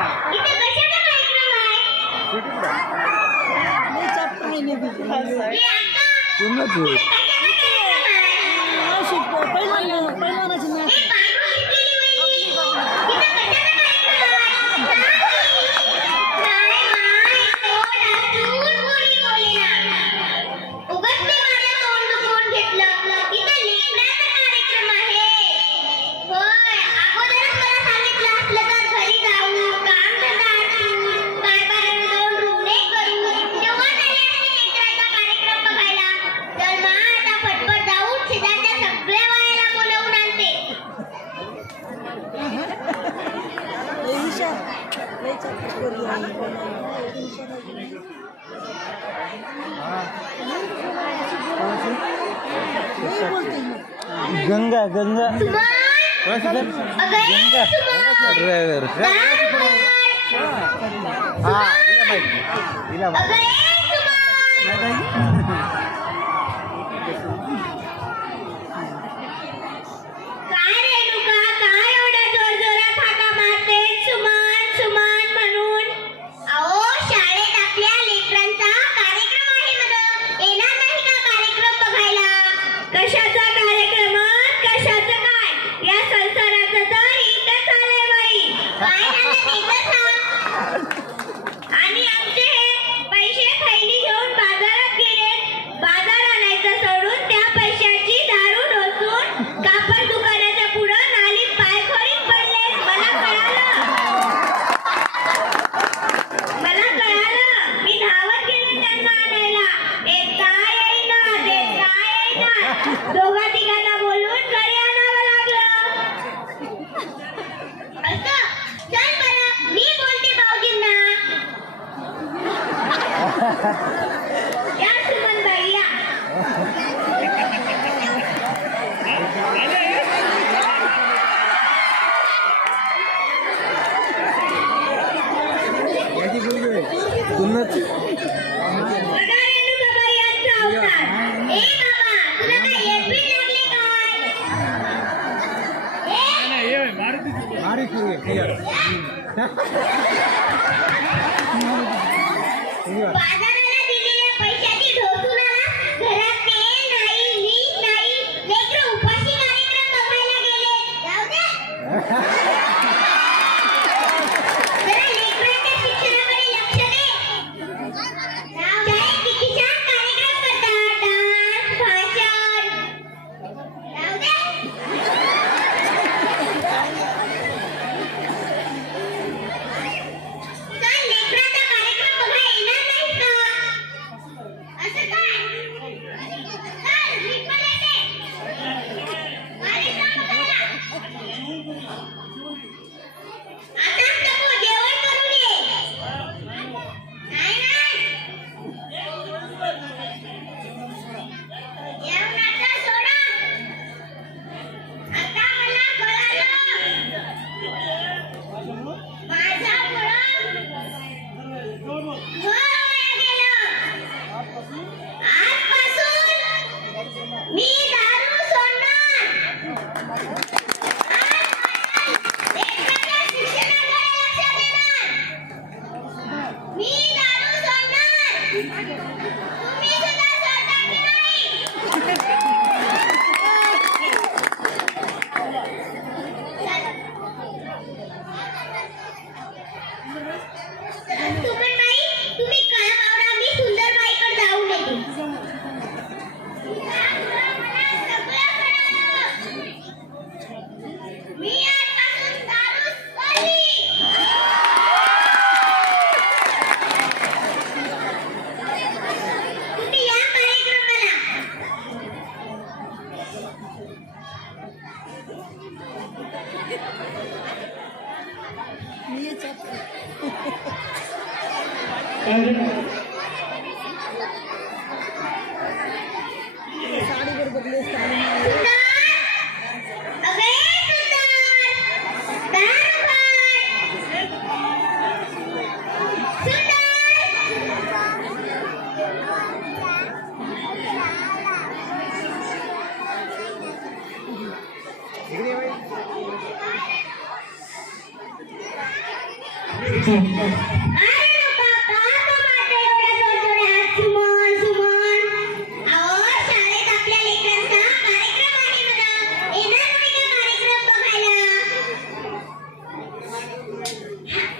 इथे कशाचा कार्यक्रम आहे? मी चप्पल नाही दिली. हे आता कोणाचं? इथे कशाचा कार्यक्रम आहे? अशी पैलवानाची हे मॅच. पांढरू घेतलेली वहिनी. इथे कशाचा कार्यक्रम आहे? काय माय, तोंड असून कोणी बोलेना. उगाच मी माझं तोंड दुखवून घेतलं. इथे लेकराचा कार्यक्रम आहे. होय, अगोदरच मला सांगितलं असलं तर घरी जाऊ, कामधंदा आटपून, कारभाराला दोन रुपये करू, तेव्हा झाले असते लेकराचा कार्यक्रम बघायला. तर मा आता पटपट जाऊन शेजारच्या सगळ्या बायाला बोलावून आणते. लई हुशार. लई चप्पल पोरगी आहे. लई हुशार आहे. लई बोलते मग. गंगा गंगा सुमन, अगं गंगा सुमन, ड्रायव्हर दार उघड. हा हिला माहिती हिला अगं माहिती सुमन. काय रेणुका, काय एवढ्या जोरजोरात हाका मारतेस? सुमन सुमन म्हणून. अहो, शाळेत आपल्या लेकरांचा कार्यक्रम आहे म्हणे. येणार नाही का कार्यक्रम बघायला? कशाचा कार्यक्रम? कशाचं काय? या संसाराचं तर इथंच आलंय बाई. काय झालं ते तर सांग. आणि आमचे हे पैसे खैनी घेऊन बाजारात गेले. बाजार आणायचं सोडून त्या पैशाची दारू ढोसून कापड दुकानाच्या पुढं नालीत पायखोरीत पडले. मला कळालं. मी धावत गेले त्यांना आणायला. देता येईना, देता येईना. दोघा तिघांना बोलून घरी आणावं लागलं. असं चल बरं, मी बोलते भाऊजींना. या सुमनबाई या. कोणाचं? बघा रेणुकाबाई यांचा अवतार. ए बाबा, तुला काय येडबीड लागले काय? बाजाराला दिलेल्या पैशाची ढोसून आला. घरात तेल नाही, मीठ नाही. लेकरं उपाशी कार्यक्रम बघायला गेले. जाऊ दे. जरा लेकरांच्या शिक्षणाकडे लक्ष दे. शाळेत किती छान कार्यक्रम करतात. डान्स, भाषण. जाऊ दे. चल, लेकराचा कार्यक्रम बघायला येणार नाहीस का? असं काय? चल, मी पण येते. कार्यक्रम बघायला. आताच नको, जेवण करून ये. नाही, नाही. जेवणाचं सोडा. आता मला कळालं. माझ्यामुळं वाया गेलं. आजपासून मी दारू सोडणार. आजपासून लेकरांच्या शिक्षणाकडे लक्ष देणार. मी दारू सोडणार. तुम्ही सुद्धा सोडता की नाही? सुमनबाई, तुम्ही काम आवरा. मी सुंदरबाईकडे जाऊन येते. मला सगळं कळालं. मी आजपासून दारू सोडली. तुम्ही या कार्यक्रमाला. मी चप्पल. साडी बरोबर लेस साडी नाही. सुंदर, अगे सुंदर, दार उघड. सुंदर. अरे नका का मारते एवढ्या जोरजोरात सुमन सुमन अहो शाळेत आपल्या लेकरांचा कार्यक्रम आहे बघा येणार नाही का कार्यक्रम बघायला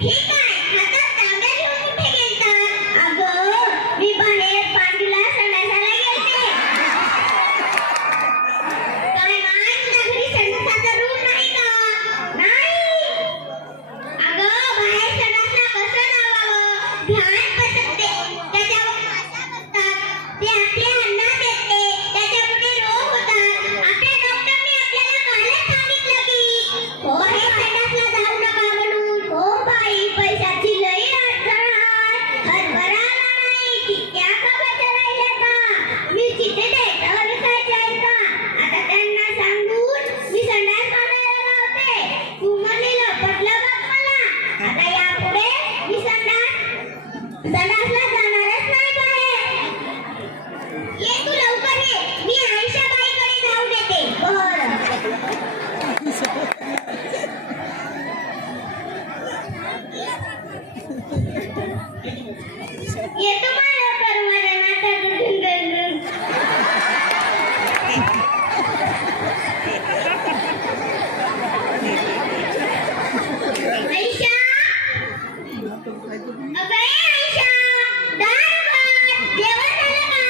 ठीक आहे हातात तांब्या घेऊन कुठे गेलतात अगं मी बाहेर पांडूला संडासाला गेलते काय माय तुझ्या घरी संडासाचा रूम नाही का नाही अगं बाहेर संडासला कसं लावावं ध्यान पसरते त्याच्यावर माशा बसतात ते आपल्या अन्नात येते त्याच्यामुळे रोग होतात आपल्या डॉक्टरने आपल्याला कालच सांगितलं की हो हे संडासला जाऊ नका म्हणून हो बाई पैशाची लई अडचण आहे हरभरा आला नाही चिक्क्या कापायच्या राहिल्या का मिरचीचे देठं विकायचे आहेत का आता त्यांना सांगून मी संडास बांधायला लावते तू म्हणलेलं पटलं बघ मला आता यापुढे मी संडासला जाणारच नाही बाहेर ये तू लवकर ये मी आयशाबाईकडे जाऊ देते बरं येतो माझ्या माझ्या नात्यात आयशा अगं ए आयशा दार उघड जेवण झालं का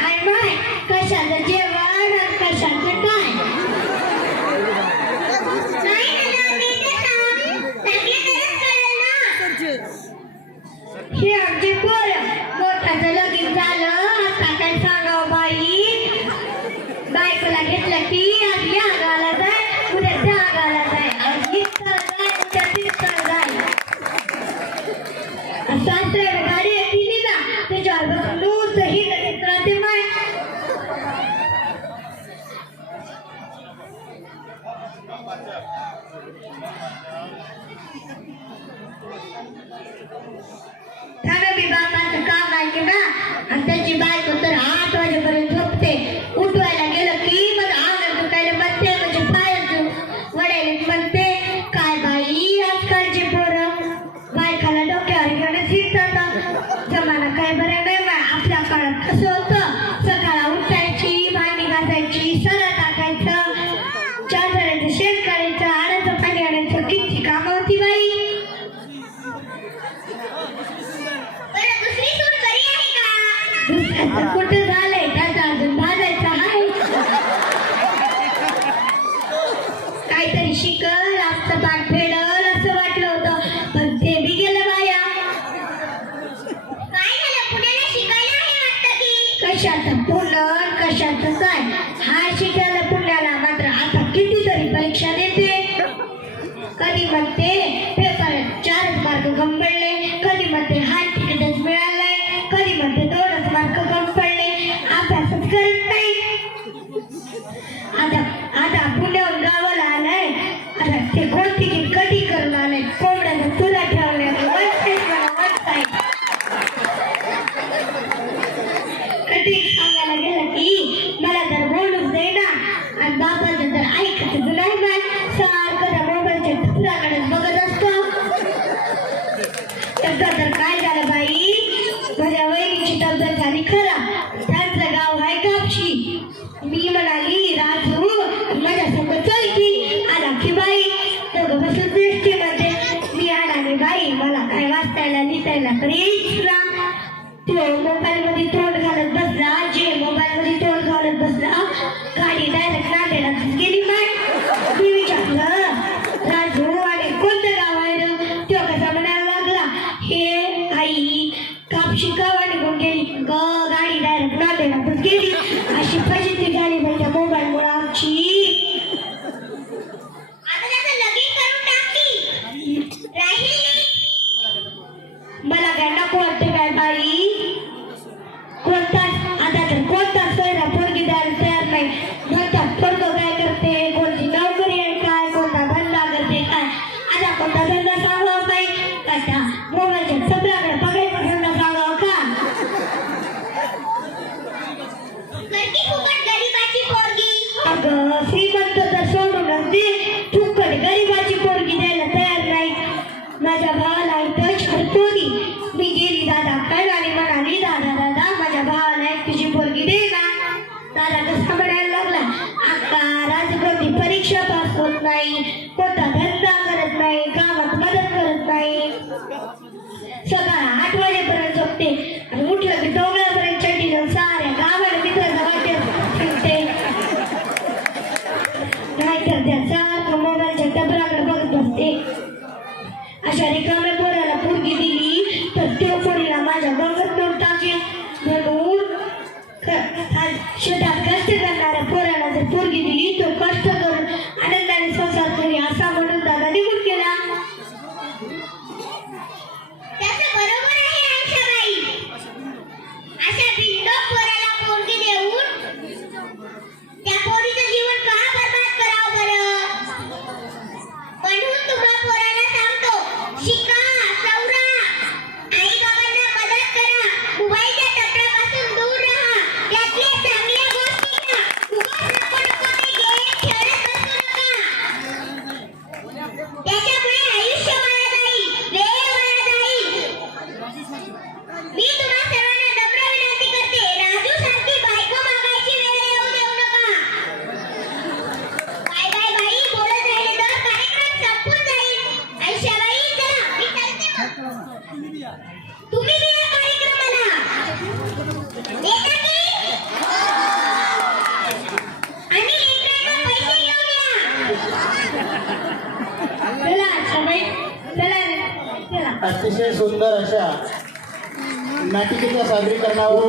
काय बाय कशाचं जेवण आणि कशाचं काय नाही ना मी ते सांगितलं तरच कळेल ना हे अगदी बरं मोठ्याचं लगीन झालं आता काय सांगावं बाई बायकोला घेतलं की आज या गाला जाय उद्या त्या गाला जाय आज इथं जाय उद्या तिथं जाय सासऱ्याने गाडी केली ना त्याच्यावर बसून नुसतं ही राहते माय त्यानं बी बापाचं काम ऐके ना आणि त्याची बायको तर 8 वाजेपर्यंत झोपते उठवायला गेलं की मग अंग दुखायला म्हणते म्हणजे पायात वडायला म्हणते काय बाई आजकालची पोरं बायकाला डोक्यावर घेऊन शिकतात जमाना काय बरं नाही बा आपल्या काळात कसं होतं सकाळी उठायची भांडी घासायची सरळ टाकायचं चादराचं शेण करायचं आडाचं पाणी आणायचं किती कामं होती बाई बरं दुसरी सून बरी आहे का दुसऱ्याचं कुठं झालंय त्याचा अजून भाजायचा आहे काहीतरी शिकल जास्त पाठ फेडल असं वाटलं होतं पण ते बी गेलं बाया काय झालं पुण्याला शिकायला आहे वाटतं की कशाचं पुणं कशाचं काय हा शिकायला पुण्याला मात्र आता कितीतरी परीक्षा देते कधी म्हणते पेपरात 4 मार्क कम पडले कधी म्हणते हाल तिकीटच मिळालंय कधी म्हणते 2 मार्क कम पडले अभ्यासच करत नाही आता पुण्याहून गावाला आलाय आता ते कोण तिकीट कधी करून आलंय कोंबड्याचं तुला ठेवलंय वनसाईड कधी सांगायला गेलं की मला तर बोलूच दे ना आणि बाबाचं तर ऐकतच नाही बाय सारखं त्या मोबाईलच्या चित्राकडेच बघत असतो एकदा तर काय झालं बाई माझ्या वहिनीची तब्येत झाली खरा त्यांचं गाव आहे कापशी मी म्हणाली राजू माझ्यासोबत चल की आला की बाई दोघं बसून दृष्टी मध्ये मी आणाली बाई मला काय वाचतायला लिहितायला तर येईच ना तो मोबाईल मध्ये तोंड घालत बसला जे मोबाईल मध्ये तोंड घालत बसला गाडी डायरेक्ट नांदेडला गेली माय मी विचारलं राजू आणि कोणतं गाव आहे रे तो कसा म्हणायला लागला हे आई कापशी गावा निघून गेली गाडी डायरेक्ट नांदेडला गेली अशी फजिती झाली माझ्या मोबाईल मुळे आमची आता त्याचं लगीन करून टाकली राहिली मला काय नको वाटते काय बाई परीक्षा पास होत नाही, कोणता धंदा करत नाही, कामात मदत करत नाही, सकाळ 8 वाजेपर्यंत झोपते आणि उठलं की डोंगरापर्यंत चड्डी जाऊन साऱ्या गावाला मित्राचा वाटेत फिरते. नाहीतर त्या सारखं मोबाईलच्या टपराकडे बघत बसते. अशा रिकाम्या पोराला पोरगी दिली तर त्या पोरीला माझ्या गंगत नेऊन टाकेल म्हणून शेतात कष्ट करणाऱ्या पोराला जर पोरगी दिली तर कष्ट करून आनंदाने संसार करी असा म्हणून दादा निघून गेला. त्याचं बरोबर आहे आयशाबाई. अशा बिनडोक पोराला पोरगी देऊन त्या पोरीचं जीवन का बरबाद करावं बरं. म्हणून तुम्हा पोराला सांगतो, शिका, सवरा, आई बाबांना मदत करा, मोबाईलच्या टपऱ्यापासून दूर राहा, त्यातल्या चांगल्या गोष्टी घ्या, उगाच नको ते गेम खेळत बसू नका. त्याच्यामुळे आयुष्य वाया जाईल, वेळ वाया जाईल. मी तुम्हा सर्वांना नम्र विनंती करते, राजू सारखी बायको मागायची वेळ येऊ देऊ नका. बाय बाय बाई, बोलत राहिले तर कार्यक्रम संपून जाईल. आयशाबाई, चला मी चालते मग. तुम्ही बी या कार्यक्रमाला येता की? आणि लेकरांना पैसे घेऊन या. चला आयशाबाई, चला रे, चला. अतिशय सुंदर अशा नाटिकेच्या सादरीकरणावर